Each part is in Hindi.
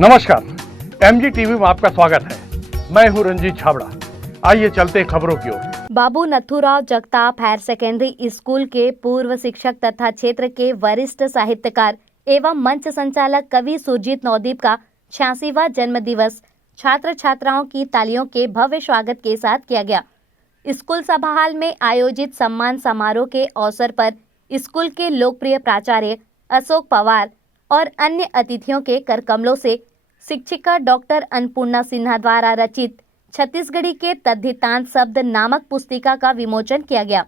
नमस्कार, एमजी टीवी में आपका स्वागत है। मैं हूं रंजीत छाबड़ा। आइए चलते हैं खबरों की ओर। बाबू नथुराव जगताप हायर सेकेंडरी स्कूल के पूर्व शिक्षक तथा क्षेत्र के वरिष्ठ साहित्यकार एवं मंच संचालक कवि सुरजीत नवदीप का 86वां जन्म दिवस छात्र छात्राओं की तालियों के भव्य स्वागत के साथ किया गया। स्कूल सभा हॉल में आयोजित सम्मान समारोह के अवसर पर स्कूल के लोकप्रिय प्राचार्य अशोक पवार और अन्य अतिथियों के करकमलों से शिक्षिका डॉक्टर अन्नपूर्णा सिन्हा द्वारा रचित छत्तीसगढ़ी के तद्धितांत शब्द नामक पुस्तिका का विमोचन किया गया।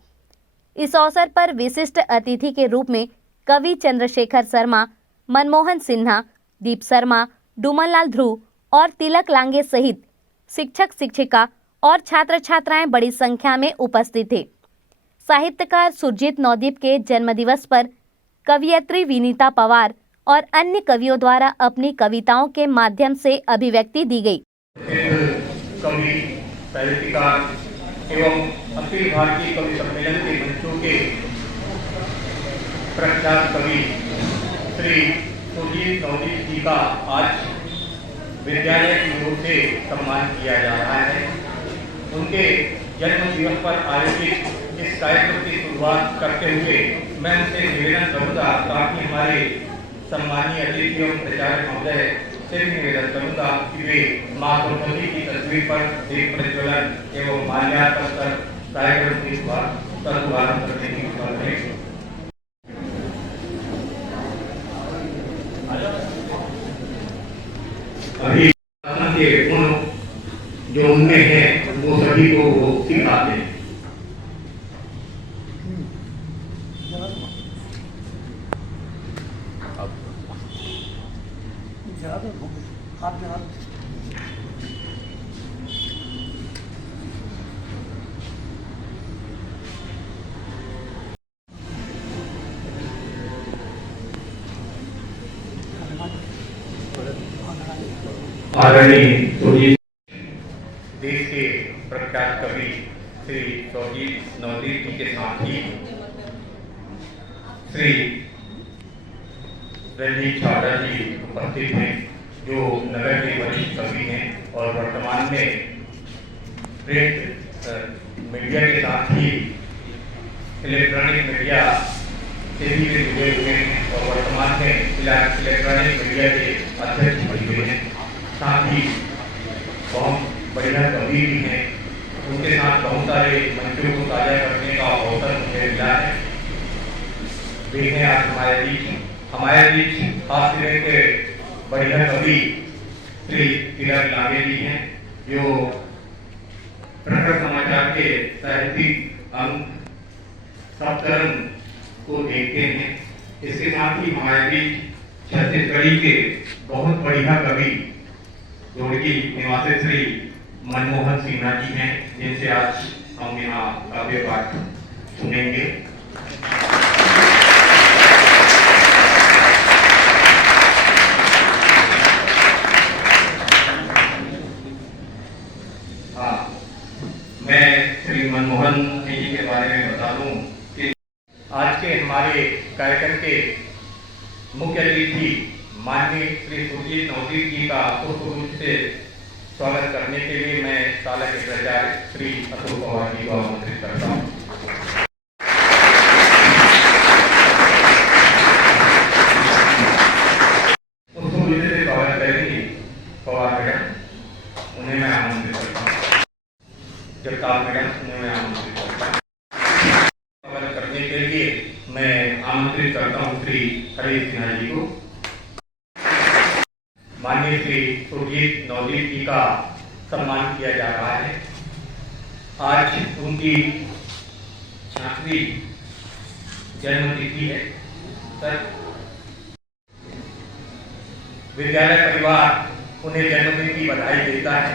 इस अवसर पर विशिष्ट अतिथि के रूप में कवि चंद्रशेखर शर्मा, मनमोहन सिन्हा, दीप शर्मा, डूमनलाल ध्रुव और तिलक लांगे सहित शिक्षक शिक्षिका और छात्र छात्राएं बड़ी संख्या में उपस्थित थे। साहित्यकार सुरजीत नवदीप के जन्मदिवस पर कवियत्री विनीता पवार और अन्य कवियों द्वारा अपनी कविताओं के माध्यम से अभिव्यक्ति दी गई। कवि, साहित्यकार एवं अखिल भारतीय कवि सम्मेलन के मंचों के प्रख्यात कवि श्री सुरजीत नवदीप जी का आज विद्यालय की ओर से सम्मान किया जा रहा है। उनके जन्म दिवस पर आयोजित इस कार्यक्रम की शुरुआत करते हुए मैं उनसे निवेदन करूँगा, ताकि हमारे सम्मानीय अतिथि एवं प्रचारक महोदय से भी निवेदन करूँगा कि वे मां सरस्वती की तस्वीर पर दीप प्रज्वलन एवं माल्यार्पण कर कार्यक्रम की शुभारंभ करने की बात करें। अभी के गुण जो उनमें है वो सभी को वो सिखाते हैं। आदरणीय सुरजीत, देश के प्रख्यात कवि श्री सुरजीत नवदीप जी के साथ ही श्री रंजीत छाबड़ा जी उपस्थित हैं, जो नगर के वरिष्ठ कवि हैं और वर्तमान में प्रिंट मीडिया के साथ ही इलेक्ट्रॉनिक मीडिया से भी जुड़े हुए हैं और वर्तमान में इलेक्ट्रॉनिक मीडिया के अध्यक्ष बने हुए हैं। साथ ही बहुत बढ़िया कवि भी हैं। उनके साथ बहुत सारे मंचों को साझा करने का अवसर मुझे मिला है। वे हैं आज हमारे बीच खास करके बढ़िया कवि श्री तिलक लांगे जी हैं, जो प्रखर समाचार के साहित्यिक अंक सप्तरंग को देखते हैं। इसके साथ ही हमारे बीच छत्तीसगढ़ी के बहुत बढ़िया कवि जोड़की निवासी श्री मनमोहन सिन्हा जी हैं, जिनसे आज हम यहाँ काव्य पाठ सुनेंगे। मैं श्री मनमोहन जी के बारे में बता दूं कि आज के हमारे कार्यक्रम के मुख्य अतिथि माननीय श्री सुरजीत नवदीप जी का पुष्प रूप से स्वागत करने के लिए मैं शाला के प्राचार्य श्री अशोक पवार जी को आमंत्रित करता हूँ। पुष्प रूप से स्वागत करेंगी पवार मैडम, उन्हें मैं आमंत्रित करता हूँ। जगताप मैडम, उन्हें मैं आमंत्रित करता हूँ। स्वागत करने के लिए मैं आमंत्रित करता हूँ श्री हरीश सिन्हा जी को। माननीय श्री सुरजीत नवदीप जी का सम्मान किया जा रहा है। आज उनकी 86वीं जन्मतिथि है। सर, विद्यालय परिवार उन्हें जन्मदिन की बधाई देता है,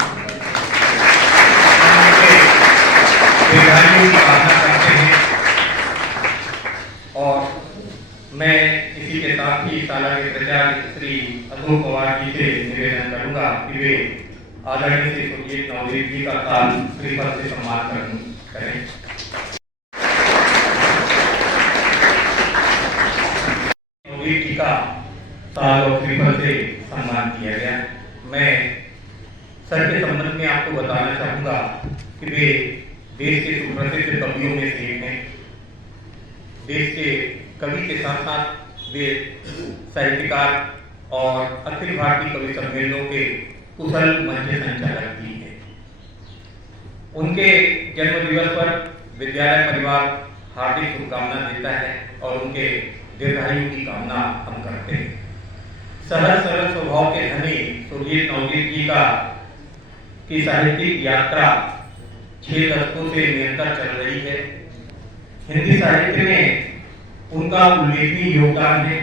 दीर्घायु की कामना करते हैं और मैं इसी के साथ ही शाला के प्राचार्य श्री अशोक पवार जी से निवेदन करूंगा कि वे आदरणीय श्री सुरजीत नवदीप जी का साल श्रीफल से सम्मान करें। नवदीप जी का साल और श्रीफल से सम्मान किया गया। मैं सर के संबंध में आपको बताना चाहूँगा कि वे देश के सुप्रसिद्ध कवियों में से एक हैं। देश के कवि के साथ साथ वे साहित्यकार और अखिल भारतीय कवि सम्मेलनों के कुशल मंच संचालक भी हैं। उनके जन्म दिवस पर विद्यालय परिवार हार्दिक शुभकामना देता है और उनके दीर्घायु की कामना हम करते हैं। सरल सरल स्वभाव के धनी सुरजीत नवदीप जी की साहित्यिक यात्रा 6 दशकों से निरंतर चल रही है। हिंदी साहित्य में उनका उल्लेखनीय योगदान है।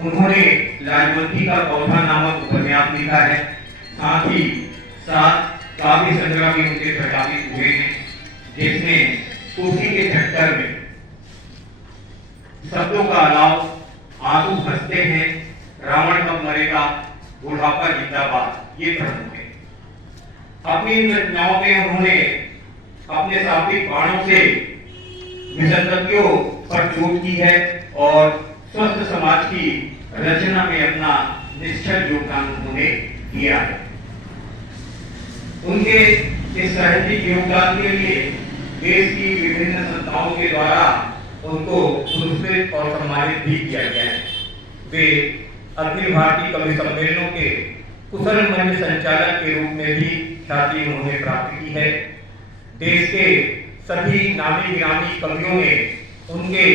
उन्होंने लाजवंती का पौधा नामक उपन्यास लिखा है। साथ ही 7 काव्य संग्रह भी उनके प्रकाशित हुए हैं, जिसमें कुर्सी के चक्कर में, शब्दों का अलाव, आंसू हंसते हैं, रावण कब मरेगा, बुढ़ापा जिंदाबाद, ये प्रमुख है। अपनी रचनाओं में उन्होंने अपने शाब्दिक बाणों से विसंगतियों पर चोट की है और स्वस्थ समाज की रचना में अपना निश्चल योगदान उन्होंने दिया है। उनके इस साहित्यिक योगदान के लिए देश की विभिन्न संस्थाओं के द्वारा उनको पुरस्कृत और सम्मानित भी किया गया है। वे अखिल भारतीय कवि सम्मेलनों के कुशल मंच संचालक के रूप में भी ख्याति उन्होंने प्राप्त की है। देश के सभी नामी गिरामी कवियों ने उनके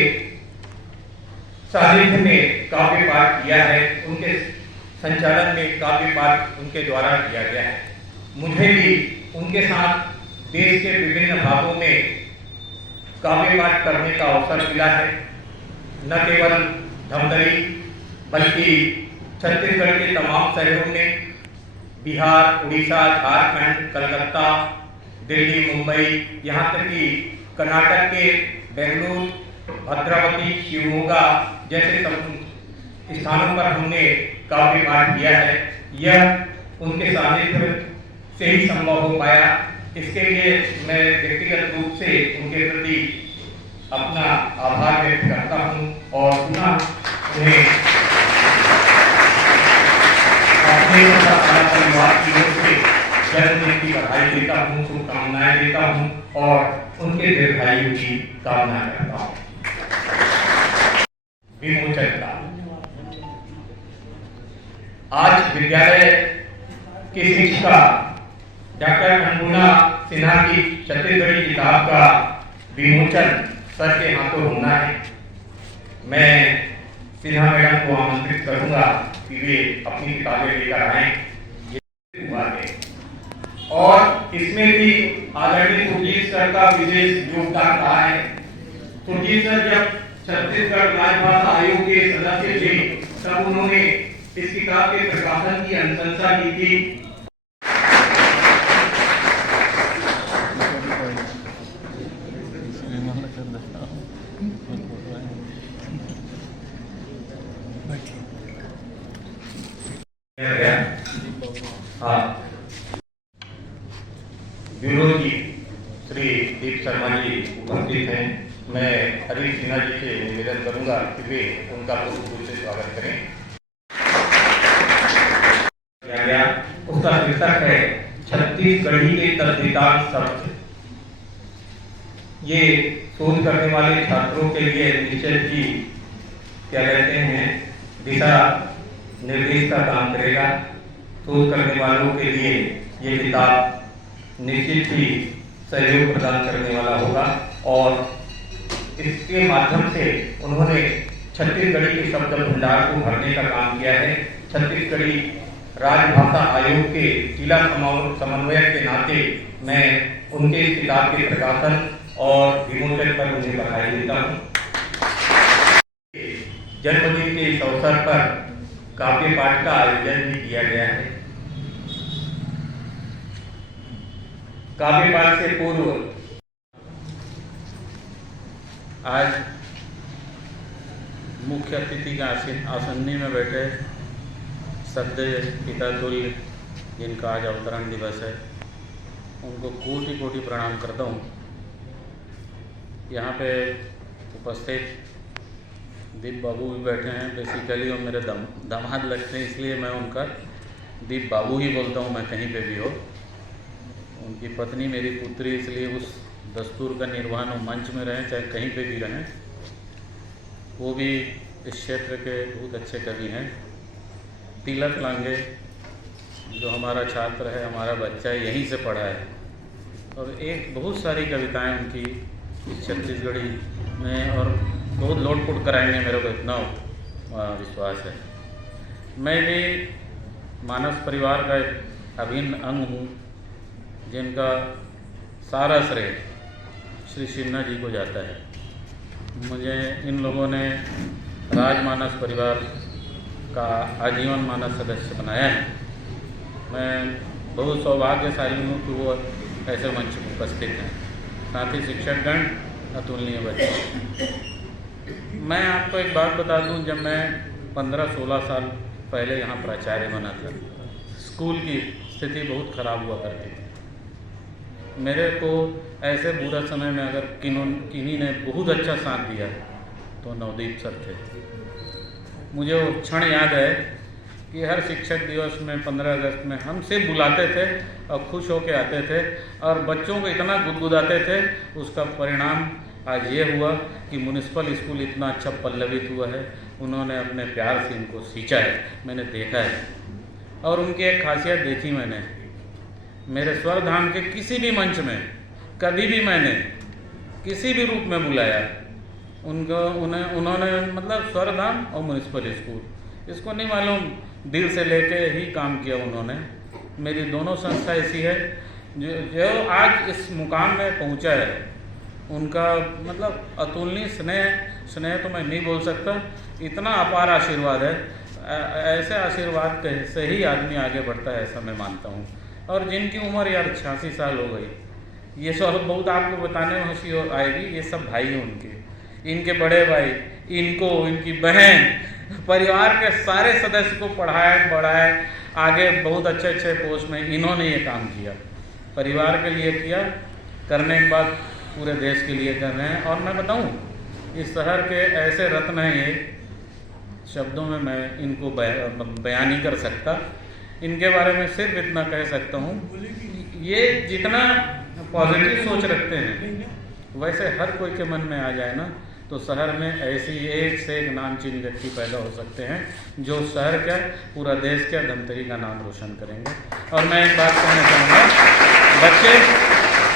साहित्य में काव्य पाठ किया है। उनके संचालन में काव्य पाठ उनके द्वारा किया गया है। मुझे भी उनके साथ देश के विभिन्न भागों में काव्य पाठ करने का अवसर मिला है। न केवल धमतरी बल्कि छत्तीसगढ़ के तमाम शहरों में, बिहार, उड़ीसा, झारखंड, कलकत्ता, दिल्ली, मुंबई, यहाँ तक कि कर्नाटक के बेंगलुरु, भद्रावती, शिवमोगा जैसे स्थानों पर हमने काव्य पाठ किया है। यह उनके सानिध्य से ही संभव हो पाया। इसके लिए मैं व्यक्तिगत रूप से उनके प्रति अपना आभार व्यक्त करता हूँ और पुनः उन्हें अपने परिवार की ओर से जन्मदिन की बधाई देता हूँ, शुभकामनाएं देता हूँ और उनके दीर्घायु की कामना करता हूँ। विमोचन का आज विद्यालय की शिक्षिका डॉक्टर अन्नपूर्णा सिन्हा की छत्तीसगढ़ी किताब का विमोचन सर के हाथों होना है। मैं सिन्हा मैडम को आमंत्रित करूंगा कि वे अपनी किताबें लेकर आए। और इसमें भी आदरणीय सुरजीत सर का विशेष योगदान रहा है। सुरजीत सर जब छत्तीसगढ़ राजभाषा आयोग के सदस्य थे तब उन्होंने इस किताब के प्रकाशन की अनुशंसा की थी। ब्यूरो जी श्री दीप शर्मा जी उपस्थित हैं। मैं हरीश सिन्हा जी से निवेदन करूंगा कि वे उनका बहुत से स्वागत करें। उसका शीर्षक है छत्तीसगढ़ी के तद्धितांत शब्द। ये शोध करने वाले छात्रों के लिए निश्चित ही क्या कहते हैं दिशा निर्देश का काम करेगा। शोध करने वालों के लिए ये किताब निश्चित ही सहयोग प्रदान करने वाला होगा और इसके माध्यम से उन्होंने छत्तीसगढ़ी के शब्द भंडार को भरने का काम किया है। छत्तीसगढ़ी राजभाषा आयोग के जिला समन्वयक के नाते मैं उनके इस किताब के प्रकाशन और विमोचन पर उन्हें बधाई देता हूँ। जन्मदिन के इस अवसर पर काव्य पाठ का आयोजन भी किया गया है। काव्य पाठ से पूर्व आज मुख्य अतिथि का आसन्नी में बैठे सद्य पिता तुल्य जिनका आज अवतरण दिवस है, उनको कोटि कोटि प्रणाम करता हूँ। यहाँ पे उपस्थित दीप बाबू भी बैठे हैं। बेसिकली वो मेरे दामाद लगते हैं, इसलिए मैं उनका दीप बाबू ही बोलता हूँ, मैं कहीं पे भी हो। उनकी पत्नी मेरी पुत्री, इसलिए उस दस्तूर का निर्वहन वो मंच में रहें चाहे कहीं पे भी रहें। वो भी इस क्षेत्र के बहुत अच्छे कवि हैं। तिलक लांगे जो हमारा छात्र है, हमारा बच्चा है, यहीं से पढ़ा है, और एक बहुत सारी कविताएं उनकी छत्तीसगढ़ी में, और बहुत लोटपुट कराएंगे, मेरे को इतना विश्वास है। मैं भी मानस परिवार का एक अभिन्न अंग हूँ, जिनका सारा श्रेय श्री सिन्हा जी को जाता है। मुझे इन लोगों ने राजमानस परिवार का आजीवन मानस सदस्य बनाया है। मैं बहुत सौभाग्यशाली हूँ कि वो ऐसे मंच पर उपस्थित हैं, साथ ही शिक्षकगण, अतुलनीय बच्चे। मैं आपको एक बात बता दूं, जब मैं 15-16 साल पहले यहाँ प्राचार्य बना था, स्कूल की स्थिति बहुत ख़राब हुआ करती थी। मेरे को ऐसे बुरा समय में अगर किन्हीं ने बहुत अच्छा साथ दिया तो नवदीप सर थे। मुझे वो क्षण याद है कि हर शिक्षक दिवस में 15 अगस्त में हमसे बुलाते थे और खुश होकर आते थे, और बच्चों को इतना गुदगुदाते थे। उसका परिणाम आज ये हुआ कि म्युनिसिपल स्कूल इतना अच्छा पल्लवित हुआ है। उन्होंने अपने प्यार से इनको सींचा है, मैंने देखा है। और उनकी एक खासियत देखी मैंने, मेरे स्वरधाम के किसी भी मंच में कभी भी मैंने किसी भी रूप में बुलाया उन्होंने मतलब स्वरधाम और म्युनिसिपल स्कूल, इसको नहीं मालूम, दिल से लेके ही काम किया उन्होंने। मेरी दोनों संस्था ऐसी है जो आज इस मुकाम में पहुंचा है, उनका मतलब अतुलनीय स्नेह तो मैं नहीं बोल सकता, इतना अपार आशीर्वाद है। ऐसे आशीर्वाद से ही आदमी आगे बढ़ता है, ऐसा मैं मानता हूँ। और जिनकी उम्र यार 86 साल हो गई, ये सब बहुत आपको बताने में हंसी आएगी, ये सब भाई हैं उनके, इनके बड़े भाई, इनकी बहन, परिवार के सारे सदस्य को पढ़ाया बढ़ाया आगे बहुत अच्छे पोस्ट में इन्होंने ये काम किया, परिवार के लिए किया, करने के बाद पूरे देश के लिए कर रहे हैं। और मैं बताऊं, इस शहर के ऐसे रत्न हैं, ये शब्दों में मैं इनको बयान नहीं कर सकता। इनके बारे में सिर्फ इतना कह सकता हूँ, ये जितना पॉजिटिव सोच रखते हैं वैसे हर कोई के मन में आ जाए ना, तो शहर में ऐसी एक से एक नामचीन व्यक्ति पैदा हो सकते हैं, जो शहर क्या पूरा देश क्या धमतरी का नाम रोशन करेंगे। और मैं एक बात कहना चाहूँगा, बच्चे,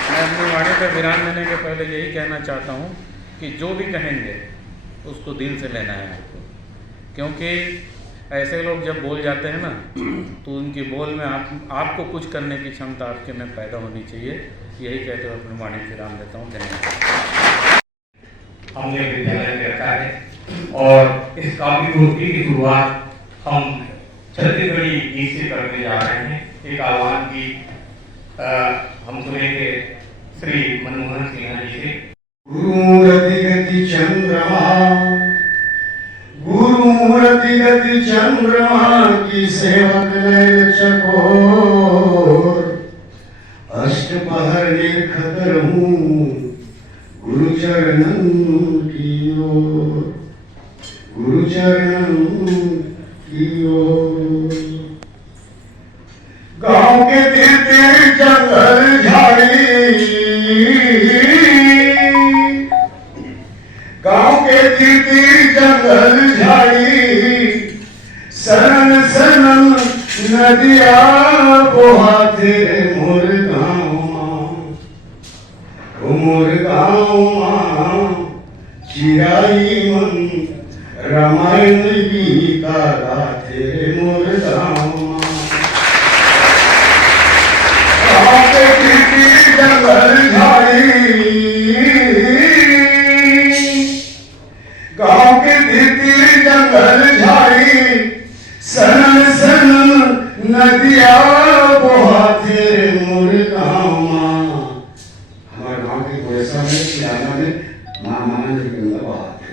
मैं अपनी वाणी पर विराम देने के पहले यही कहना चाहता हूँ कि जो भी कहेंगे उसको दिल से लेना है आपको, क्योंकि ऐसे लोग जब बोल जाते हैं ना, तो उनकी बोल में आपको कुछ करने की क्षमता आपके में पैदा होनी चाहिए। यही कहते हुए अपनी वाणी से विराम देता हूँ। धन्यवाद। हमने विद्यालय में रखा है और इस काव्य मूर्ति की शुरुआत हम छत्तीसगढ़ी गीत से करने जा रहे हैं। एक आह्वान की हम सुनेंगे श्री मनमोहन सिन्हा जी से। गुरुमूर्ति गति चंद्रमा की सेवक नैन चकोर, अष्टपहर निरखत रहूं गुरुचरणन की ओर, गुरुचरणन की ओर। गांव के तीर जंगल झाड़ी, गांव के तीर जंगल झाड़ी, सरन सरन नदिया बहाते मोर गाँव चिराई मन रामायण गीता गाथे मोर गाँव। जंगल झाड़ी, गाँव के भीतर जंगल झाड़ी, सन सन नदिया बहाते मोर गाँव। हमारे गाँव के गोरसा में सियाना में मामा ने गंगा बहाते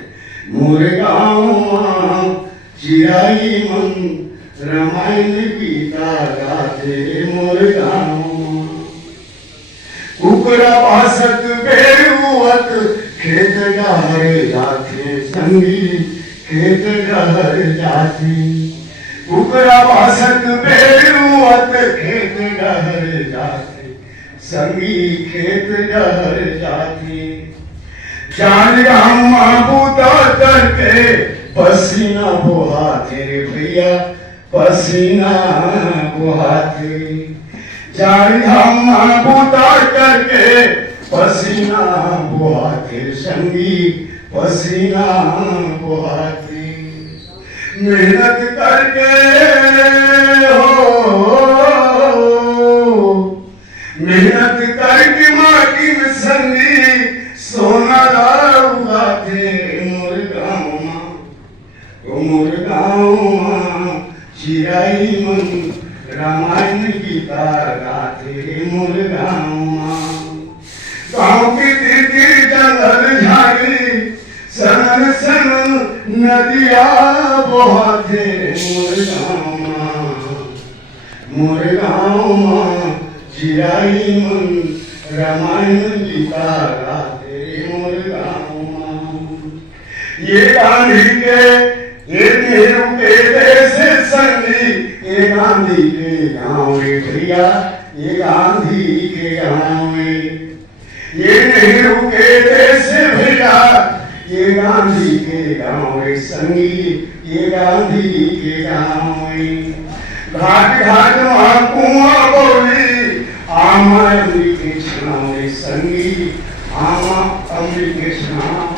मोर गाँव, चिराई मन रामायण गीता गाते मोर गाँव। कुकड़ा पासत बेरुवत खेत डारे जाते संगी, खेत डहर जाती कुकरा बासक बेरुअत खेत डहर जाती संगी खेत डहर जाती जान रामा बूता करके पसीना बहाते रे भैया पसीना बहाते जान रामा बूता करके पसीना बहाते संगी पसीना बहाते मेहनत करके हो मेहनत करके माटी में संगी सोना उगाते मोर गाँव चिराई मन रामायण गीता गाते मोर गाँव की तीर जंगल झाड़ी सन सन नदिया बहाते मोर गाँव चिराई मन रामायण गीता गाते मोर गाँव ये गांधी के ये नेहरू के देश संगी ये गांधी के गाँव रे भैया ये गांधी के गाँव ये नेहरू के देश भैया ये गांधी के गाँव रे संगी ये गांधी के गाँव घाट घाट वहाँ कुआं बोली आमा अमृत के छाँव रे संगी आमा अमृत के छाँव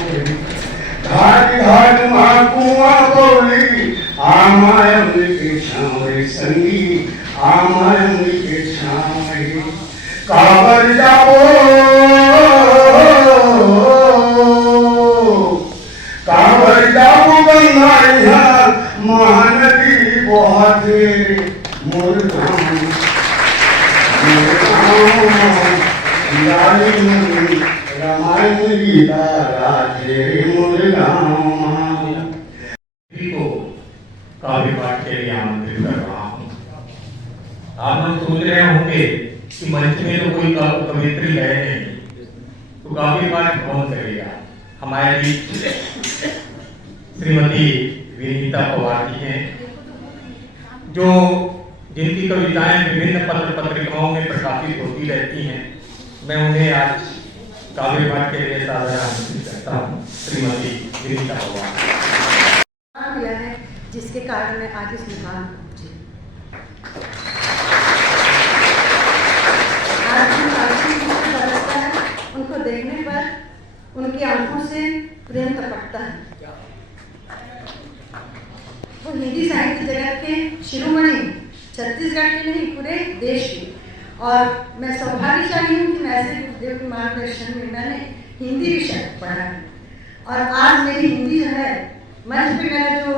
घाट घाट वहाँ कुआं बोली आमा अमृत के छाँव रे संगी आमा अमृत के छाँव काबर जाओ काबर जाओ गंगा महानदी बहाते मोर गाँव रामायण गीता गाते मोर गाँव को काव्य पाठ के लिए आमंत्रित कर रहा हूँ। आप लोग सोच रहे होंगे कि मंच में तो कोई कवियत्री है नहीं, तो काव्य पाठ कौन करेगा? हमारे बीच श्रीमती विनीता पवार जी हैं, जो जिनकी कविताएं विभिन्न पत्र पत्रिकाओं में प्रकाशित होती रहती हैं। मैं उन्हें आज काव्य पाठ के लिए सादर आमंत्रित करता हूँ। श्रीमती विनीता पवार मिला है जिसके कारण मैं आज इस मुकाम पर पहुंची। आज जो काशी बरसता है उनको देखने पर उनकी आंखों से प्रेम टपकता है। वो हिंदी साहित्य जगत के शिरोमणि, छत्तीसगढ़ के नहीं पूरे देश के। और मैं सौभाग्यशाली हूँ कि मैं ऐसे गुरुदेव के मार्गदर्शन में मैंने हिंदी विषय पढ़ा है। और आज मेरी हिंदी जो है मंच पे मेरा जो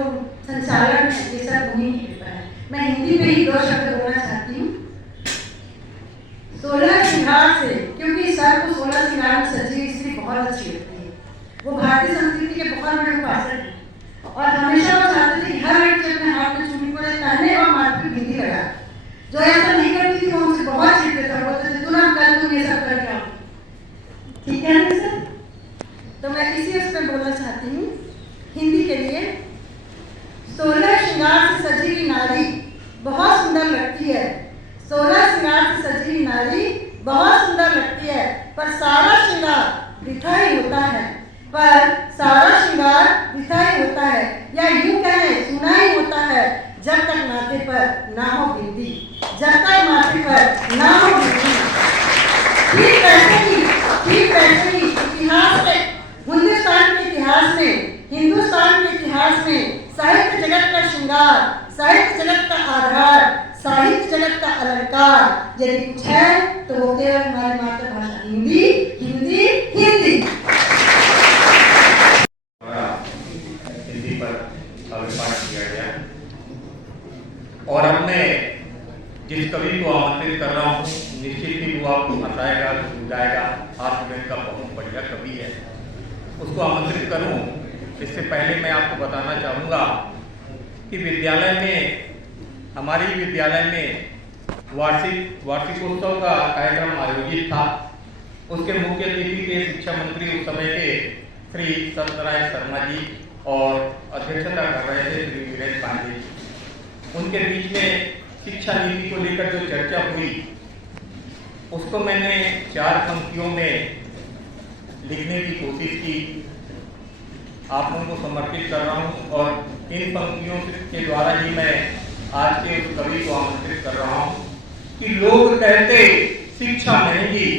संचालन है ये सब उन्हीं की कृपा है। मैं हिंदी में ही 2 शब्द बोलना चाहती हूँ। 16 श्रृंगार से, क्योंकि सर को 16 श्रृंगार में सजी स्त्री बहुत अच्छी लगती है। वो भारतीय संस्कृति के बहुत बड़े उपासक हैं और हमेशा वो चाहते थे कि हर व्यक्ति अपने हाथ में चूड़ी को पहने और माथे पे बिंदी लगाए। जो ऐसा नहीं करती थी वो उनसे बहुत चिढ़ते थे, बोलते थे तुरंत कर तुम ये सब करके आओ। ठीक है ना सर? तो मैं इसी उस पर बोलना चाहती हूँ हिंदी के लिए। 16 श्रृंगार से सजी हुई नारी बहुत सुंदर लगती है। 16 श्रृंगार से सजी हुई नारी बहुत सुंदर लगती है, पर सारा श्रृंगार वृथा ही होता है। पर सारा श्रृंगार वृथा ही होता है, या यूं कहें सुना ही होता है, जब तक माथे पर ना हो बिंदी, जब तक माथे पर ना हो बिंदी। ठीक वैसे ही इतिहास में, हिंदुस्तान के इतिहास में साहित्य जगत का श्रृंगार, साहित्य जगत का आधार, साहित्य जगत का अलंकार यदि कुछ है तो वो केवल हमारी मातृभाषा हिंदी हिंदी हिंदी। हिंदी पर काव्य पाठ किया गया और अब मैं जिस कवि को आमंत्रित कर रहा हूँ निश्चित ही वो आपको हंसाएगा, गाएगा, हास्य का बहुत बढ़िया कवि है, उसको आमंत्रित करूँ। इससे पहले मैं आपको बताना चाहूँगा कि विद्यालय में, हमारी विद्यालय में वार्षिकोत्सव का कार्यक्रम आयोजित था। उसके मुख्य अतिथि के शिक्षा मंत्री उस समय के श्री सत्यनारायण शर्मा जी और अध्यक्षता कर रहे थे श्री वीरेश पांडे जी। उनके बीच में शिक्षा नीति को लेकर जो चर्चा हुई उसको मैंने 4 पंक्तियों में लिखने की कोशिश की, आप लोगों को समर्पित कर रहा हूँ और इन पंक्तियों के द्वारा ही मैं आज के उस कवि को आमंत्रित कर रहा हूँ कि लोग कहते शिक्षा महंगी,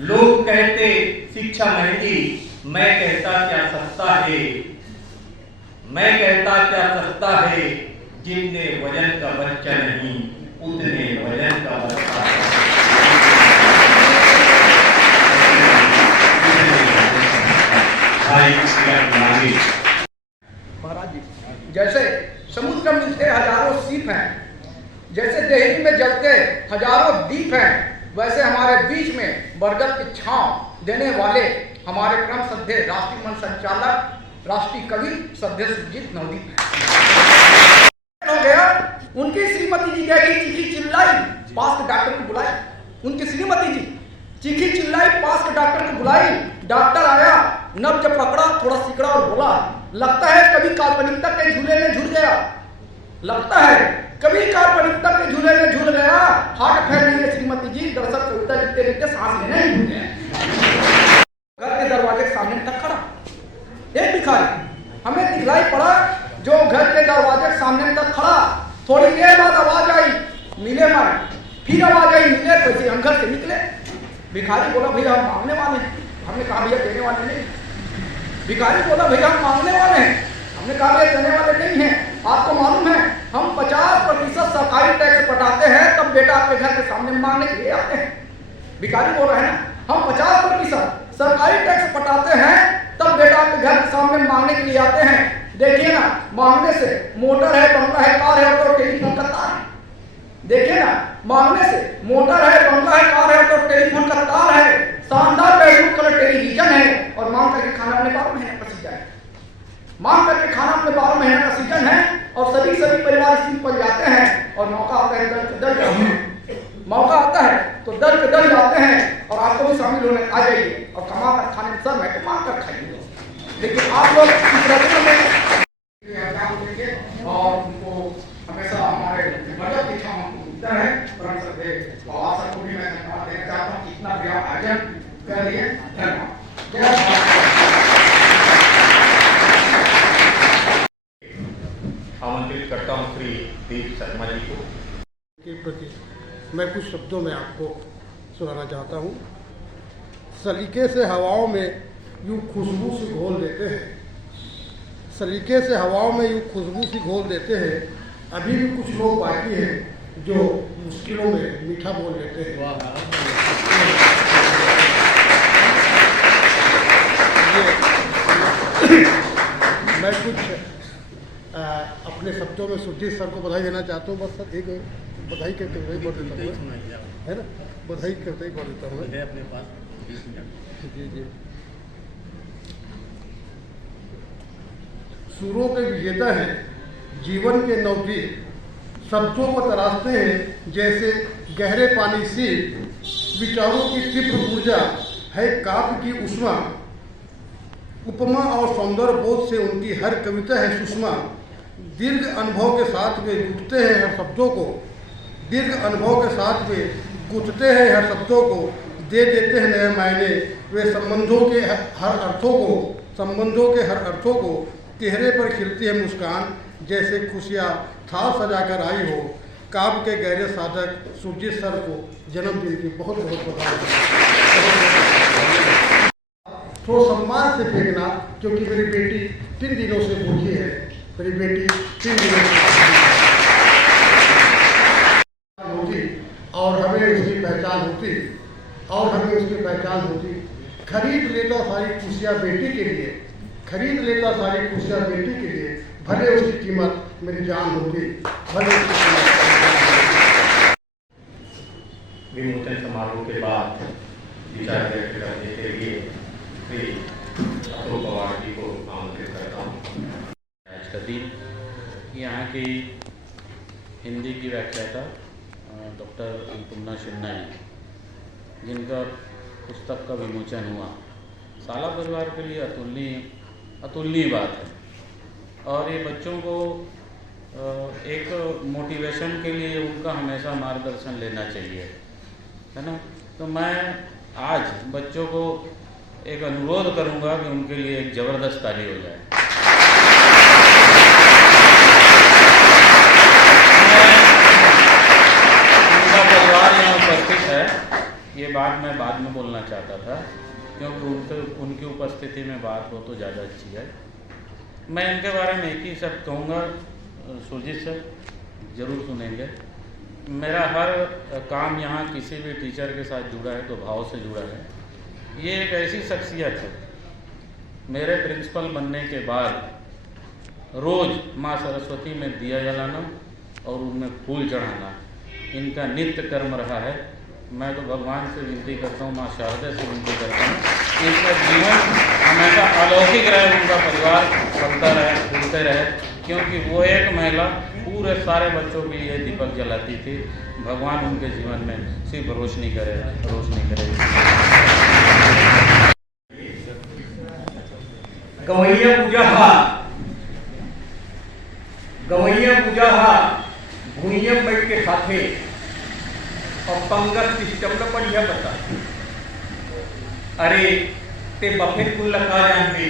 लोग कहते शिक्षा महंगी, मैं कहता क्या सस्ता है, मैं कहता क्या सस्ता है, जितने वजन का बच्चा नहीं उतने वजन का बच्चा है। महाराज जी, जैसे समुद्र में मिलते हजारों सीप हैं, जैसे देहरी में जलते हजारों दीप हैं, वैसे हमारे बीच में बरगद की छांव देने वाले हमारे परम श्रद्धेय राष्ट्रीय मंच संचालक, राष्ट्रीय कवि श्रद्धेय सुरजीत नवदीप हैं। हो गया, उनकी श्रीमती जी गई, चीखी चिल्लाई, पास के डॉक्टर को बुलाई। उनकी श्रीमती जी चीखी चिल्लाई, पास के डॉक्टर को बुलाई। डॉक्टर आया, नब्ज पकड़ा, थोड़ा सिकड़ा और बोला, लगता है कभी काल्पनिकता के झूले में झूल गया, लगता है कभी काल्पनिकता के झूले में झूल गया। हार्ट फेल नहीं है श्रीमती जी, दरअसल कविता लिखते लिखते सांस लेना ही भूल गया। घर के दरवाजे के सामने तक खड़ा एक भिखारी हमें दिखलाई पड़ा, जो घर के दरवाजे के सामने तक खड़ा। थोड़ी देर बाद आवाज आई, मिले मारे, फिर आवाज आई, मिले पैसे। हम घर से निकले, भिखारी बोला भैया हम मांगने वाले हैं। हमने कहा भैया देने वाले नहीं। भिखारी बोला भैया हम मांगने वाले हैं। हमने कहा भैया देने वाले नहीं हैं। आपको मालूम है हम 50% सरकारी टैक्स पटाते हैं, तब बेटा आपके घर के सामने मांगने के लिए आते हैं। भिखारी बोल रहा है ना, हम 50% सरकारी टैक्स पटाते हैं, तब बेटा आपके घर के सामने मांगने के लिए आते हैं। देखिए ना, मांगने से मोटर है, बंगला है, कार है, तो टेलीफोन का तार है। देखिए ना, मांगने से मोटर है, बंगला है, कार है, तो टेलीफोन का तार है, शानदार बेडरूम कलर टेलीविजन है, और मांग करके खाना अपने 12 महीने का सीजन है। मांग करके खाना अपने 12 महीने का सीजन है, और सभी परिवार इसी पर जाते हैं, और मौका आता है दर जाते हैं। मौका आता है तो दर जाते हैं, और आपको भी शामिल होने आ जाइए, और कमा कर खाने में सर है तो मांग कर खाइए। लेकिन आप लोग इस रचना में और उनको हमेशा हमारे मदद की इच्छा मिलता है। परम श्रद्धेय बाबा साहब को भी मैं धन्यवाद देना चाहता हूँ, इतना बड़ा आयोजन कर लिए। धन्यवाद। आमंत्रित करता हूँ श्री दीप शर्मा जी को। के प्रति मैं कुछ शब्दों में आपको सुनाना चाहता हूँ। सलीके से हवाओं में यूँ खुशबू सी घोल देते हैं, सलीके से हवाओं में यूँ खुशबू सी घोल देते हैं। अभी भी कुछ लोग बाकी हैं जो मुश्किलों में मीठा बोल लेते हैं। मैं कुछ अपने शब्दों में सुरजीत सर को बधाई देना चाहता हूँ। बस सर एक बधाई करते हुए बोल देता हूँ, है ना, बधाई करते ही बोल देता हूँ अपने पास। जी। सुरों के विजेता हैं, जीवन के नवदीप, शब्दों को तराशते हैं जैसे गहरे पानी से। विचारों की तीव्र ऊर्जा है काव्य की उष्मा, उपमा और सौंदर्य बोध से उनकी हर कविता है सुषमा। दीर्घ अनुभव के साथ वे गूंथते हैं हर शब्दों को, दीर्घ अनुभव के साथ वे गूंथते हैं हर शब्दों को, दे देते हैं नए मायने वे संबंधों के हर अर्थों को। चेहरे पर खिलती है मुस्कान जैसे खुशियाँ थाल सजा कर आई हो। काव्य के गहरे साधक सुरजीत सर को जन्मदिन की बहुत बहुत बधाई। थोड़ा सम्मान से फेंकना, क्योंकि मेरी बेटी 3 दिनों से भूखी है। मेरी बेटी 3 दिनों से होती और हमें उसकी पहचान होती। खरीद लेता सारी खुशियाँ बेटी के लिए, भले उसकी कीमत मेरी जान होती, भले उसकी कीमत। विमोचन समारोह के बाद विचार व्यक्त करने के लिए श्री अशोक पवार जी को आमंत्रित करता हूँ। आज का दिन यहाँ की हिंदी की व्याख्याता डॉक्टर अन्नपूर्णा सिन्हा जी, जिनका पुस्तक का विमोचन हुआ, साला परिवार के लिए अतुलनीय अतुलनीय बात है। और ये बच्चों को एक मोटिवेशन के लिए उनका हमेशा मार्गदर्शन लेना चाहिए, है ना। तो मैं आज बच्चों को एक अनुरोध करूंगा कि उनके लिए एक ज़बरदस्त ताली हो जाए। उनका परिवार यहाँ उपस्थित है, ये बात मैं बाद में बोलना चाहता था, क्योंकि उनकी उपस्थिति में बात हो तो ज़्यादा अच्छी है। मैं इनके बारे में एक ही शब्द कहूँगा, सुरजीत सर ज़रूर सुनेंगे। मेरा हर काम यहाँ किसी भी टीचर के साथ जुड़ा है तो भाव से जुड़ा है। ये एक ऐसी शख्सियत है, मेरे प्रिंसिपल बनने के बाद रोज़ माँ सरस्वती में दिया जलाना और उनमें फूल चढ़ाना इनका नित्य कर्म रहा है। मैं तो भगवान से विनती करता हूँ, माँ शारदा से विनती करता हूँ कि इसका जीवन हमेशा अलौकिक रहे, उनका परिवार फलता रहे, फूलते रहे, क्योंकि वो एक महिला पूरे सारे बच्चों के लिए दीपक जलाती थी। भगवान उनके जीवन में सिर्फ रोशनी करे, रोशनी करे। गवैया पूजा भूइयम बैठ के खाते और पंगत सिस्टम का बढ़िया बता। अरे ते बफे कुल लगा जानते,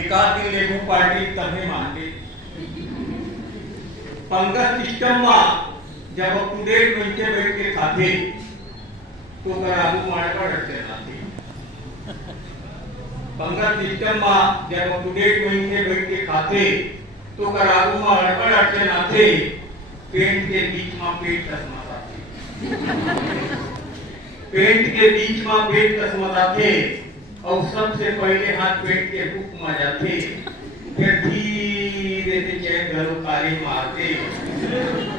एक आध दिन लेबू पार्टी तभी मानते। पंगत सिस्टम में जब अप टू डेट बैठ के खाते तो कराबू मारकर रखते नाते। पंगत सिस्टम में जब अप टू डेट बैठ के खाते तो कराबू मारकर रखते नाते। पेंट के बीच में पेट कसमसाते, पेंट के बीच में पेट कसमसाते और सबसे पहले हाथ पेट के हुक में जाते, फिर धीरे से चैन घरों काले मारते।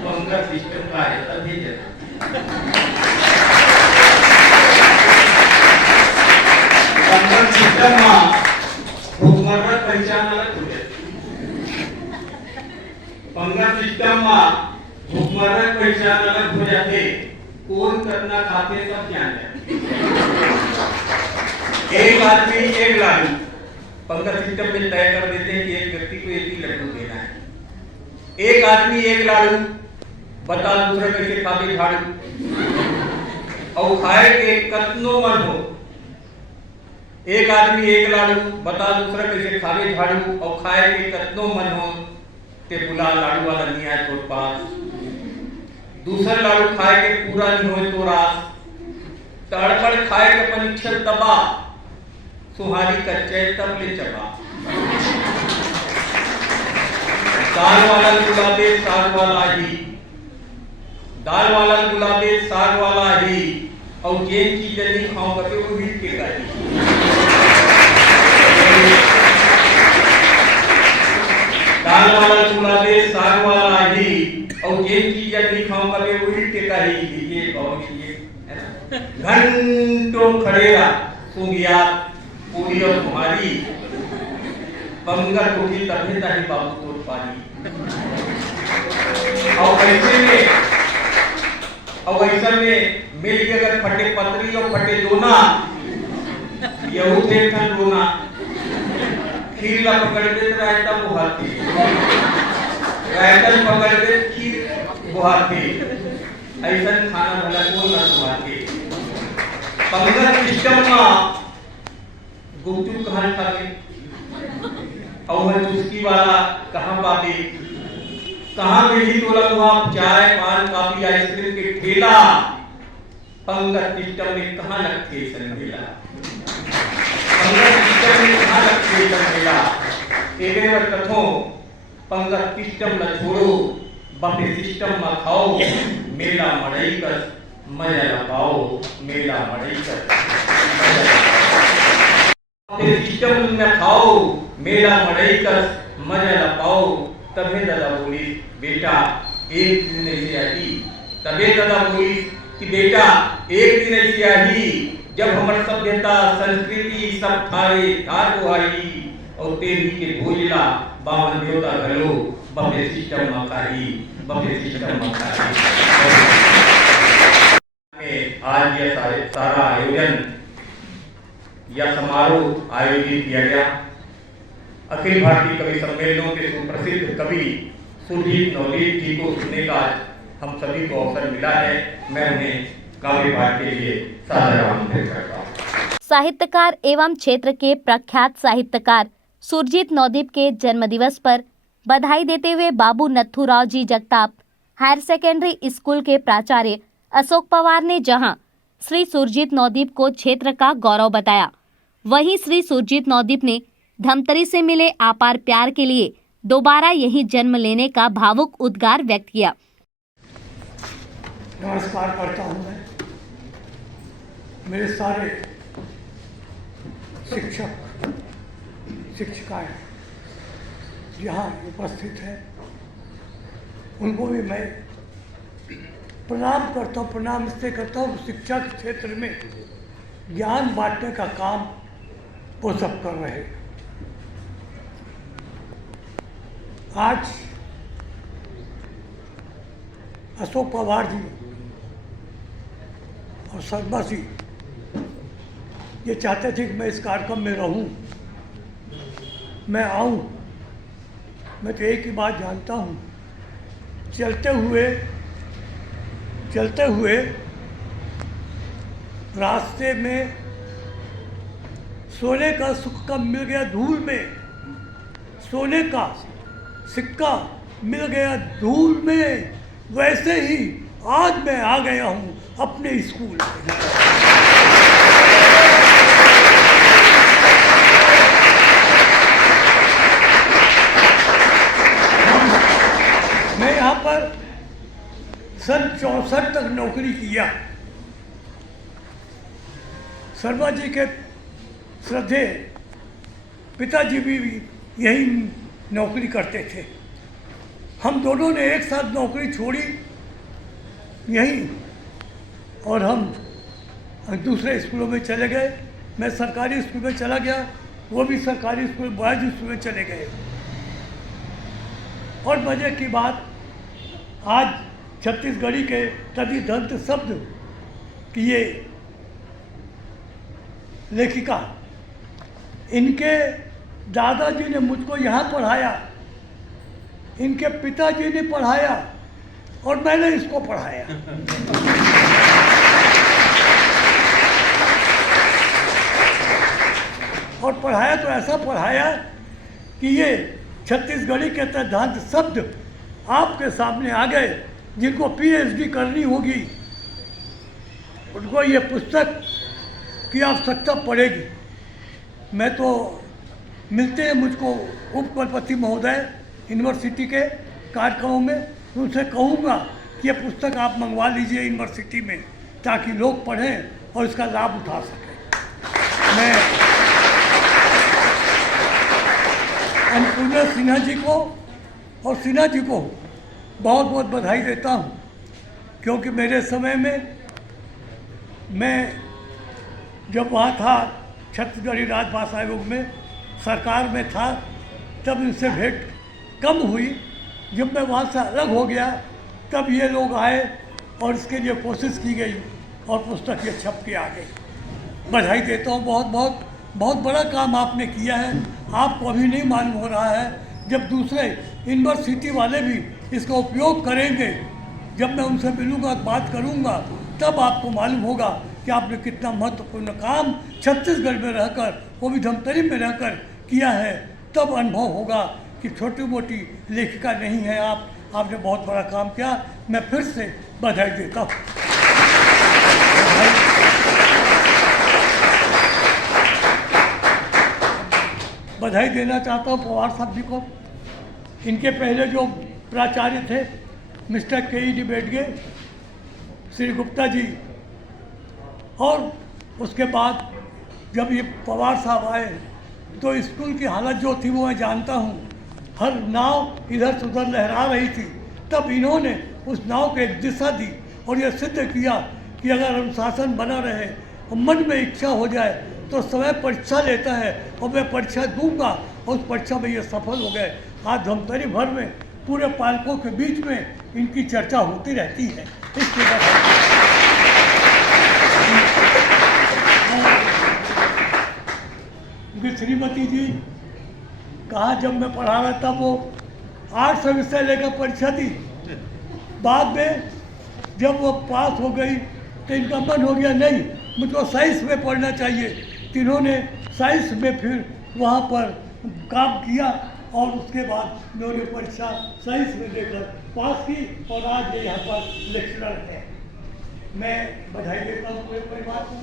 पंगत सिस्टम का है तभी जरा पंगत सिस्टम में भूखमरत पहचान अलग हो जाती। पंगत सिस्टम में भूखमरत पहचान अलग हो जाते। कौन करना खाते सब जान जाते। एक आदमी एक लाडू पंगत सिस्टम में तय कर देते हैं कि एक व्यक्ति को एक ही लड्डू देना है। एक आदमी एक लाडू बता दूसरा कैसे खाते झाड़ू और खाए के कतनो मन हो। एक आदमी एक लाडू बता दूसरा कैसे खावे झाड़ू और खाए के कतनो मन हो ते बुला लाडू वाला नहीं आए तो पास। दूसरा लाडू खाए के पूरा नहीं हो तो रास। तड़पड़ खाए के परीक्षण दबा सुहारी का चैतब ले चबा। दाल वाला गुलाबे साग वाला ही, दाल वाला गुलाबे साग वाला ही और जे चीज नहीं खाओ करके वो भी के गाई। दाल वाला गुलाबे साग वाला ही और जे चीज नहीं खाओ करके वो भी के गाई। ये और ये घंटों खड़ेरा सुंगिया पूरी और तुम्हारी पंगत उठी तभी ताही बाबू तोड़ पानी। और ऐसे में मिल के अगर फटे पतरी और फटे दोना यहू थे खन दोना खीर ला पकड़ दे रायता बुहाती, रायता पकड़ दे खीर बुहाती। ऐसा खाना भला कौन ना बुहाती। पंगत सिस्टम में गुपचुप कहाँ खाते और वह चुस्की वाला कहाँ पाते। कहाँ मिली तोला वहाँ चाय पान काफी आइसक्रीम के ठेला। पंगत सिस्टम में कहाँ लगते संगेला। पंगत सिस्टम में कहाँ लगते संगेला। एवे वर कथो पंगत सिस्टम न छोड़ो बफे सिस्टम में खाओ। मेला मड़ई कर मजा न पाओ। मेला मड़ई कर सिस्टम में खाओ। मेला मड़ई कर मजा न पाओ। तभी दादा बोली बेटा एक दिन ऐसी आई। तभी दादा बोली कि बेटा एक दिन ऐसी आई जब हमारी सभ्यता संस्कृति सब थारे थार बुहाई और तेरी के भोजला बावन देवता घलो बफे सिस्टम मखारी बफे सिस्टम मखारी। आज यह सारा आयोजन या समारोह आयोजित किया गया। अखिल भारतीय कवि सम्मेलनों के सुप्रसिद्ध कवि सुरजीत नवदीप जी को सुनने का आज हम सभी को अवसर मिला है। मैं उन्हें काव्य पाठ के लिए सादर आमंत्रित करता हूँ। साहित्यकार एवं क्षेत्र के प्रख्यात साहित्यकार सुरजीत नवदीप के जन्मदिवस पर बधाई देते हुए बाबू नथुराव जी जगताप हायर सेकेंडरी स्कूल के प्राचार्य अशोक पवार ने जहां श्री सुरजीत नवदीप को क्षेत्र का गौरव बताया, वहीं श्री सुरजीत नवदीप ने धमतरी से मिले अपार प्यार के लिए दोबारा यही जन्म लेने का भावुक उद्गार व्यक्त किया। नमस्कार करता हूँ मैं मेरे सारे शिक्षक शिक्षिकाएं जहाँ उपस्थित हैं उनको भी मैं प्रणाम करता हूँ। प्रणाम इसलिए करता हूँ, शिक्षा के क्षेत्र में ज्ञान बांटने का काम वो सब कर रहे हैं। आज अशोक पवार जी और शर्मा जी ये चाहते थे कि मैं इस कार्यक्रम में रहूं, मैं आऊं। मैं तो एक ही बात जानता हूं, चलते हुए रास्ते में सोने का सिक्का मिल गया धूल में, सोने का सिक्का मिल गया धूल में, वैसे ही आज मैं आ गया हूं अपने स्कूल में। मैं यहाँ पर सन 64 तक नौकरी किया। शर्मा जी के श्रद्धेय पिताजी भी यही नौकरी करते थे। हम दोनों ने एक साथ नौकरी छोड़ी यहीं और हम दूसरे स्कूलों में चले गए। मैं सरकारी स्कूल में चला गया, वो भी सरकारी स्कूल बॉयज स्कूल में चले गए। और मजे की बात, आज छत्तीसगढ़ी के तदिदंत शब्द की ये लेखिका, इनके दादाजी ने मुझको यहाँ पढ़ाया, इनके पिताजी ने पढ़ाया और मैंने इसको पढ़ाया। और पढ़ाया तो ऐसा पढ़ाया कि ये छत्तीसगढ़ी के तदिदंत शब्द आपके सामने आ गए। जिनको पीएचडी करनी होगी उनको ये पुस्तक की आवश्यकता पड़ेगी। मैं तो मिलते हैं मुझको उप कुलपति महोदय यूनिवर्सिटी के कार्यक्रमों में, उनसे कहूँगा कि ये पुस्तक आप मंगवा लीजिए यूनिवर्सिटी में, ताकि लोग पढ़ें और इसका लाभ उठा सकें। मैं अन्नपूर्णा सिन्हा जी को और सिन्हा जी को बहुत बहुत बधाई देता हूँ, क्योंकि मेरे समय में मैं जब वहाँ था छत्तीसगढ़ी राजभाषा आयोग में सरकार में था, तब इनसे भेंट कम हुई। जब मैं वहाँ से अलग हो गया तब ये लोग आए और इसके लिए कोशिश की गई और पुस्तक ये छप के आ गई। बधाई देता हूँ, बहुत बड़ा काम आपने किया है। आपको अभी नहीं मालूम हो रहा है, जब दूसरे यूनिवर्सिटी वाले भी इसका उपयोग करेंगे, जब मैं उनसे मिलूँगा बात करूँगा, तब आपको मालूम होगा कि आपने कितना महत्वपूर्ण काम छत्तीसगढ़ में रहकर, वो भी धमतरी में रहकर किया है। तब अनुभव होगा कि छोटी मोटी लेखिका नहीं है आप, आपने बहुत बड़ा काम किया। मैं फिर से बधाई देता हूँ। बधाई देना चाहता हूँ पवार साहब जी को। इनके पहले जो प्राचार्य थे मिस्टर के.ई.डी. बेडगे, श्री गुप्ता जी, और उसके बाद जब ये पवार साहब आए तो स्कूल की हालत जो थी वो मैं जानता हूँ। हर नाव इधर से उधर लहरा रही थी, तब इन्होंने उस नाव को एक दिशा दी और ये सिद्ध किया कि अगर अनुशासन बना रहे और मन में इच्छा हो जाए तो समय परीक्षा लेता है, और मैं परीक्षा दूंगा, और उस परीक्षा में ये सफल हो गए। आज धमतरी भर में पूरे पालकों के बीच में इनकी चर्चा होती रहती है। इसके बाद श्रीमती जी कहाँ जब मैं पढ़ा रहा था वो 800 विषय लेकर परीक्षा दी। बाद में जब वो पास हो गई तो इनका मन हो गया नहीं मुझको साइंस में पढ़ना चाहिए। तीनों ने साइंस में फिर वहाँ पर काम किया और उसके बाद इन्होंने परीक्षा साइंस में देकर पास की और आज ये यहाँ पर लेक्चरर है। मैं बधाई देता हूँ पूरे परिवार को।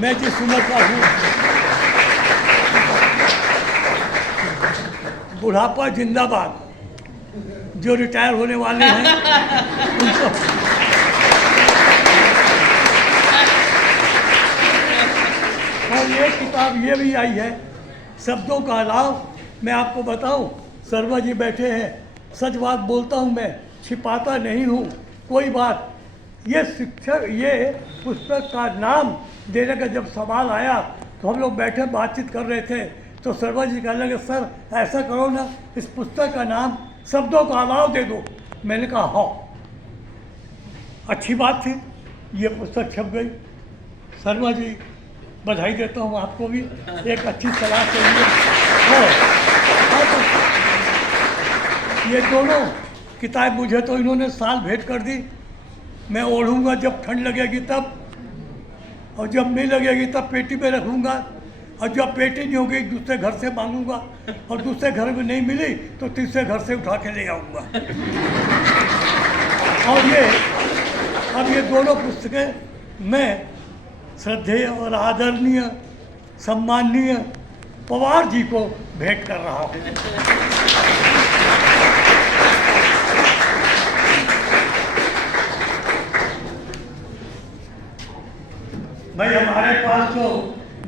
मैं जिस उम्र का हूँ, बुढ़ापा जिंदाबाद। जो रिटायर होने वाले हैं उनको और ये किताब ये भी आई है शब्दों का अलाव। मैं आपको बताऊं, शर्मा जी बैठे हैं, सच बात बोलता हूं मैं, छिपाता नहीं हूं कोई बात। ये शिक्षक ये पुस्तक का नाम देने का जब सवाल आया तो हम लोग बैठे बातचीत कर रहे थे तो शर्मा जी कहने लगे सर ऐसा करो ना, इस पुस्तक का नाम शब्दों का अलाव दे दो। मैंने कहा हाँ, अच्छी बात थी, ये पुस्तक छप गई। शर्मा जी बधाई देता हूँ आपको भी, एक अच्छी सलाह के लिए। ये दोनों किताब मुझे तो इन्होंने साल भेंट कर दी। मैं ओढ़ूंगा जब ठंड लगेगी तब, और जब नहीं लगेगी तब पेटी में रखूँगा, और जब पेटी नहीं होगी दूसरे घर से मांगूंगा, और दूसरे घर में नहीं मिली तो तीसरे घर से उठा के ले आऊँगा। और ये दोनों पुस्तकें मैं श्रद्धेय और आदरणीय सम्माननीय पवार जी को भेंट कर रहा हूँ। भाई हमारे पास तो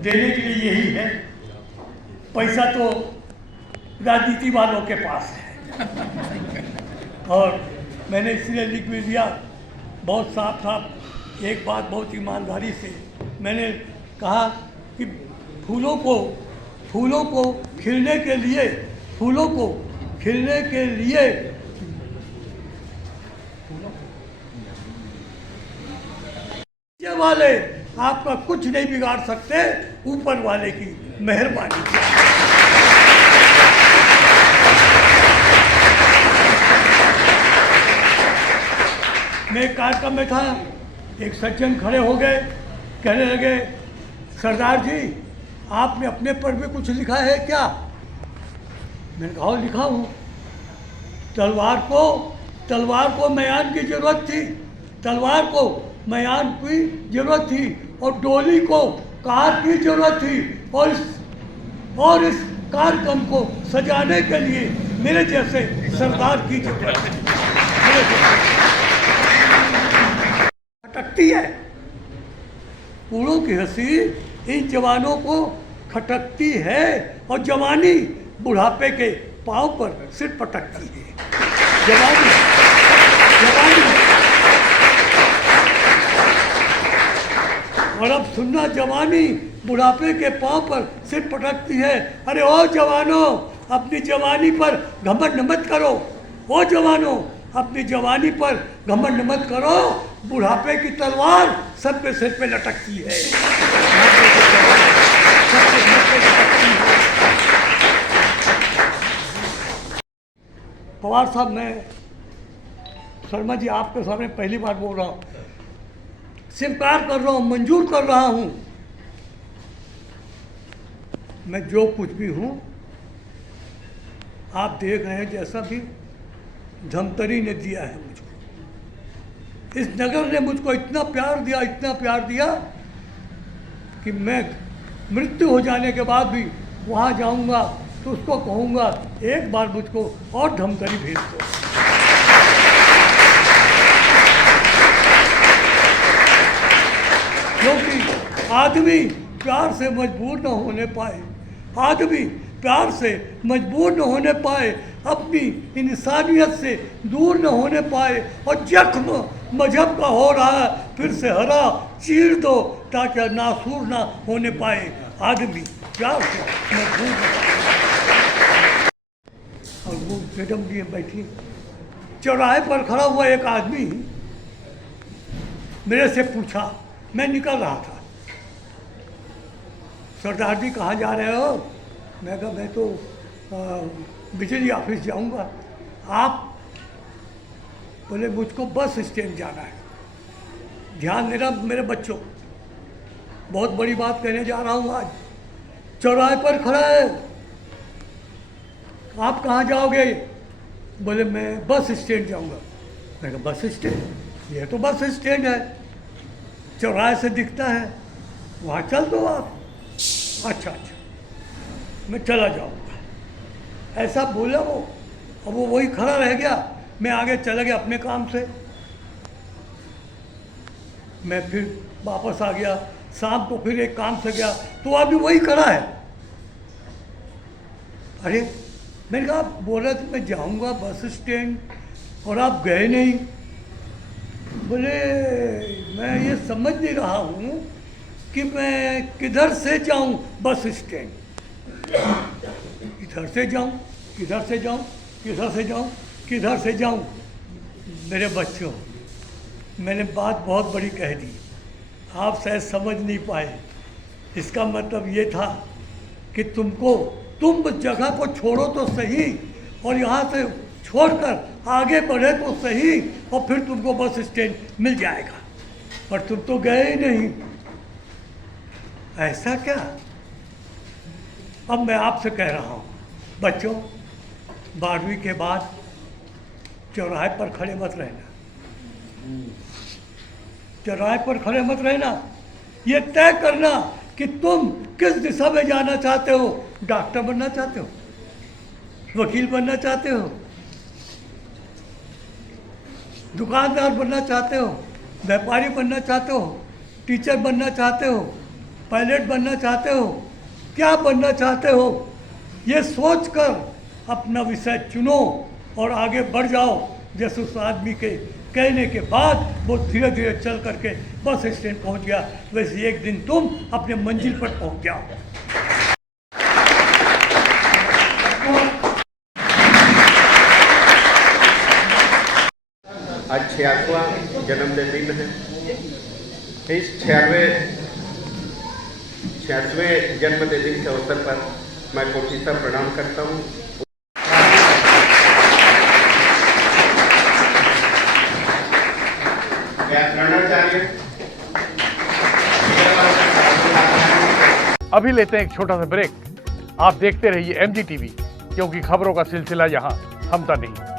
देने के लिए यही है, पैसा तो राजनीति वालों के पास है। और मैंने इसलिए लिख भी दिया बहुत साफ साफ एक बात, बहुत ईमानदारी से मैंने कहा कि फूलों को खिलने के लिए, फूलों को खिलने के लिए ये वाले आपका कुछ नहीं बिगाड़ सकते, ऊपर वाले की मेहरबानी। मैं एक कार्यक्रम में था, एक सज्जन खड़े हो गए, कहने लगे सरदार जी आपने अपने पर भी कुछ लिखा है क्या? मैंने कहा लिखा हूँ, तलवार को म्यान की जरूरत थी, तलवार को म्यान की जरूरत थी, और डोली को कार की जरूरत थी, और इस कार्यक्रम को सजाने के लिए मेरे जैसे सरदार की जरूरत थी। खटकती है कूड़ों की हंसी इन जवानों को खटकती है, और जवानी बुढ़ापे के पांव पर सिर पटकती है। जवानी और अब सुनना, जवानी बुढ़ापे के पांव पर सिर पटकती है। अरे ओ जवानों, अपनी जवानी पर घमंड मत करो, ओ जवानों अपनी जवानी पर घमंड मत करो, बुढ़ापे की तलवार सबके सिर पे लटकती है। पवार साहब, मैं शर्मा जी आपके सामने पहली बार बोल रहा हूँ, स्वीकार कर रहा हूँ, मंजूर कर रहा हूँ, मैं जो कुछ भी हूँ आप देख रहे हैं, जैसा भी धमतरी ने दिया है मुझको, इस नगर ने मुझको इतना प्यार दिया कि मैं मृत्यु हो जाने के बाद भी वहाँ जाऊँगा तो उसको कहूँगा एक बार मुझको और धमतरी भेज दो। क्योंकि आदमी प्यार से मजबूर न होने पाए, आदमी प्यार से मजबूर न होने पाए, अपनी इंसानियत से दूर न होने पाए, और जख्म मजहब का हो रहा है फिर से हरा चीर दो ताकि नासूर ना होने पाए। आदमी प्यार से मजबूर न पाए। और वो मैडम जी बैठी, चौराहे पर खड़ा हुआ एक आदमी मेरे से पूछा, मैं निकल रहा था। सरदार जी कहाँ जा रहे हो? मैं कहा मैं तो बिजली ऑफिस जाऊंगा। आप? बोले मुझको बस स्टैंड जाना है। ध्यान देना मेरे बच्चों, बहुत बड़ी बात कहने जा रहा हूँ आज। चौराहे पर खड़ा है। आप कहाँ जाओगे? बोले मैं बस स्टैंड जाऊंगा। मैं कहा बस स्टैंड? ये तो बस स्टैंड है, चौराहे से दिखता है, वहाँ चल दो आप। अच्छा अच्छा, मैं चला जाऊंगा, ऐसा बोला वो। अब वो वही खड़ा रह गया, मैं आगे चला गया अपने काम से। मैं फिर वापस आ गया, शाम को फिर एक काम से गया तो अभी वही खड़ा है। अरे मैंने कहा बोल रहे थे मैं जाऊंगा बस स्टैंड और आप गए नहीं। बोले मैं ये समझ नहीं रहा हूँ कि मैं किधर से जाऊं बस स्टैंड। इधर से जाऊं, किधर से जाऊं, किधर से जाऊं, किधर से जाऊं। मेरे बच्चों, मैंने बात बहुत बड़ी कह दी, आप शायद समझ नहीं पाए। इसका मतलब ये था कि तुम उस जगह को छोड़ो तो सही, और यहाँ से छोड़कर आगे बढ़े तो सही, और फिर तुमको बस स्टैंड मिल जाएगा। पर तुम तो गए ही नहीं। ऐसा क्या? अब मैं आपसे कह रहा हूँ बच्चों, 12वीं के बाद चौराहे पर खड़े मत रहना। चौराहे पर खड़े मत रहना। ये तय करना कि तुम किस दिशा में जाना चाहते हो। डॉक्टर बनना चाहते हो, वकील बनना चाहते हो, दुकानदार बनना चाहते हो, व्यापारी बनना चाहते हो, टीचर बनना चाहते हो, पायलट बनना चाहते हो, क्या बनना चाहते हो, ये सोचकर अपना विषय चुनो और आगे बढ़ जाओ। जैसे उस आदमी के कहने के बाद वो धीरे धीरे चल करके बस स्टैंड पहुंच गया, वैसे एक दिन तुम अपने मंजिल पर पहुंच जाओ। आज 66वां जन्मदिन है। इस 66वें जन्मदिन के अवसर पर मैं कोटिसा प्रणाम करता हूँ। अभी लेते हैं एक छोटा सा ब्रेक। आप देखते रहिए MG TV, क्योंकि खबरों का सिलसिला यहाँ थमता नहीं।